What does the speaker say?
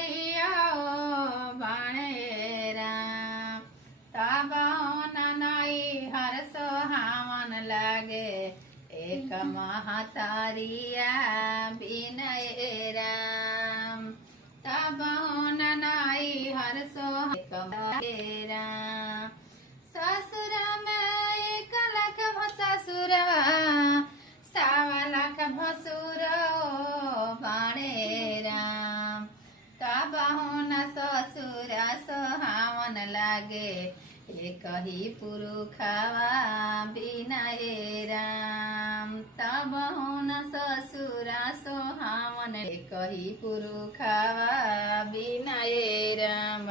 લૈયાઓ ભાણે રામ તાબાઓના નાઈ હરસો હાવન લાગે એક મહાતારિયા વિનય રામ તાબાઓના નાઈ હરસો એક રામ ससुर में 1 लाख ससुरवा 1.25 लाख भसुर भाणे राम ताबाहुन ससुर सोहावन लागे एक ही पुरुखावा विनय राम ताबाहुन ससुर सोहावन एक ही पुरुखावा विनय राम।